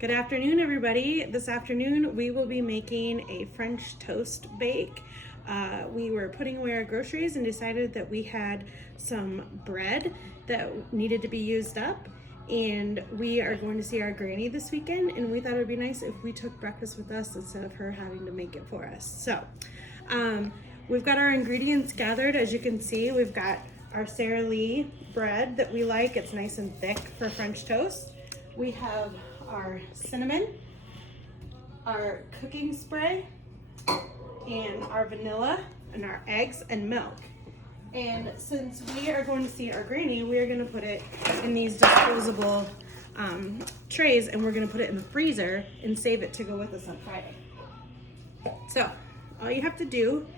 Good afternoon, everybody. This afternoon we will be making a French toast bake. We were putting away our groceries and decided that we had some bread that needed to be used up, and we are going to see our granny this weekend, and we thought it would be nice if we took breakfast with us instead of her having to make it for us. So we've got our ingredients gathered. As you can see, we've got our Sara Lee bread that we like. It's nice and thick for French toast. We have our cinnamon, our cooking spray, and our vanilla, and our eggs and milk. And since we are going to see our granny, we are going to put it in these disposable trays, and we're going to put it in the freezer and save it to go with us on Friday. So all you have to do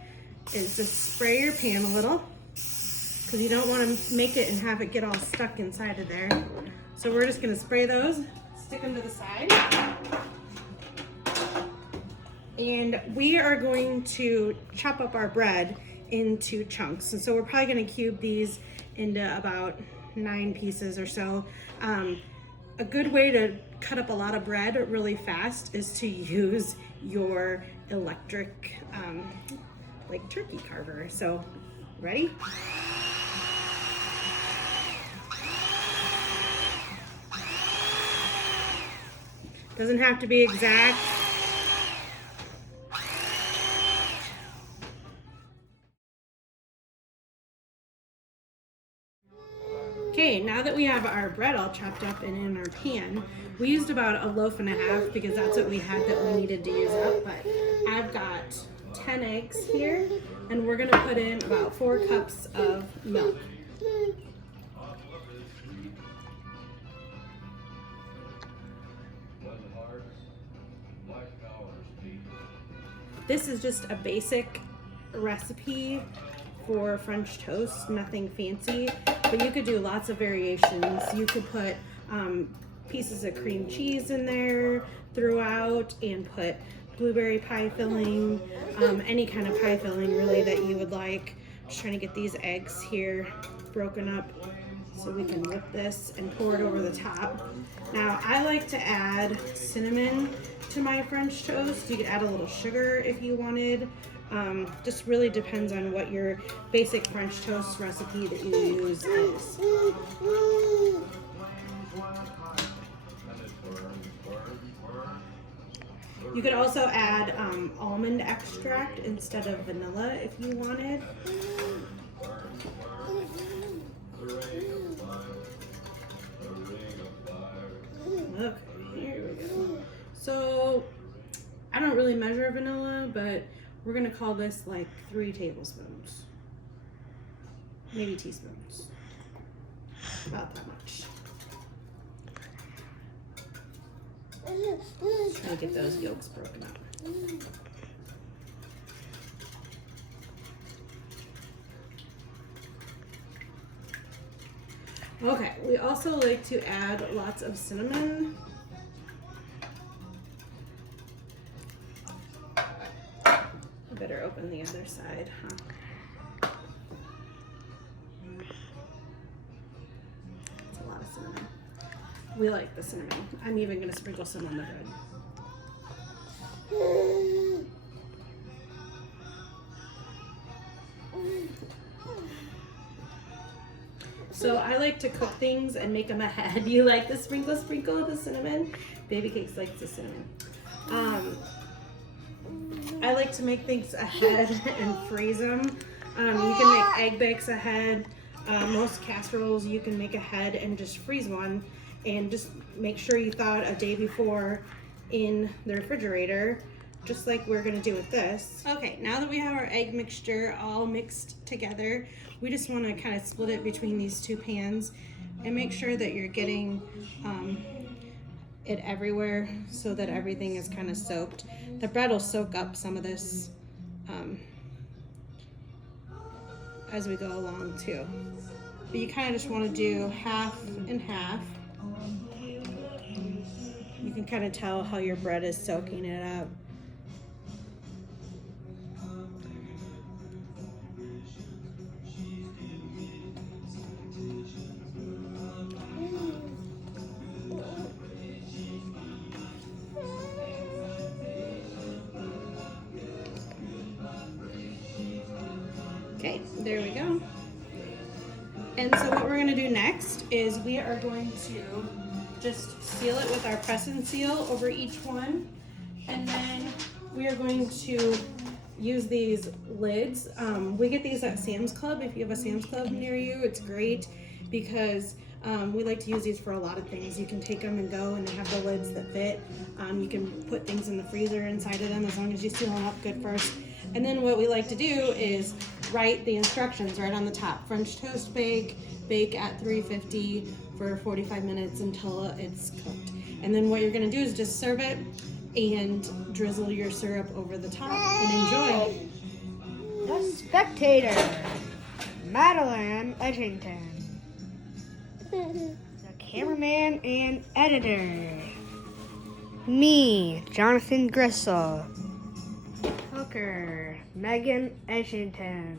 is just spray your pan a little, because you don't want to make it and have it get all stuck inside of there. So we're just going to spray those, stick them to the side. And we are going to chop up our bread into chunks. And so we're probably going to cube these into about 9 pieces or so. A good way to cut up a lot of bread really fast is to use your electric like turkey carver. So ready? Doesn't have to be exact. Okay, now that we have our bread all chopped up and in our pan, we used about a loaf and a half because that's what we had that we needed to use up. But I've got 10 eggs here, and we're gonna put in about 4 cups of milk. This is just a basic recipe for French toast, nothing fancy, but you could do lots of variations. You could put pieces of cream cheese in there throughout and put blueberry pie filling, any kind of pie filling really that you would like. Just trying to get these eggs here broken up so we can whip this and pour it over the top. Now I like to add cinnamon to my French toast. You could add a little sugar if you wanted. Just really depends on what your basic French toast recipe that you use is. You could also add almond extract instead of vanilla if you wanted. Okay, here we go. So I don't really measure vanilla, but we're gonna call this like 3 tablespoons, maybe teaspoons, about that much. Trying to get those yolks broken up. Okay, we also like to add lots of cinnamon. Better open the other side, huh? That's a lot of cinnamon. We like the cinnamon. I'm even gonna sprinkle some on the bread. So I like to cook things and make them ahead. You like the sprinkle of the cinnamon? Baby Cakes likes the cinnamon. I like to make things ahead and freeze them. You can make egg bakes ahead. Most casseroles you can make ahead and just freeze one, and just make sure you thaw it a day before in the refrigerator, just like we're gonna do with this. Okay, now that we have our egg mixture all mixed together, we just wanna kind of split it between these 2 pans and make sure that you're getting it everywhere so that everything is kind of soaked. The bread will soak up some of this as we go along too. But you kind of just want to do half and half. You can kind of tell how your bread is soaking it up. Okay, there we go. And so what we're gonna do next is we are going to just seal it with our press and seal over each one. And then we are going to use these lids. We get these at Sam's Club. If you have a Sam's Club near you, it's great because we like to use these for a lot of things. You can take them and go, and they have the lids that fit. You can put things in the freezer inside of them as long as you seal them up good first. And then what we like to do is write the instructions right on the top. French toast bake, bake at 350 for 45 minutes until it's cooked. And then what you're gonna do is just serve it and drizzle your syrup over the top and enjoy. The Spectator, Madeline Edgington. The cameraman and editor, me, Jonathan Gristle. Hooker, Megan Edgington.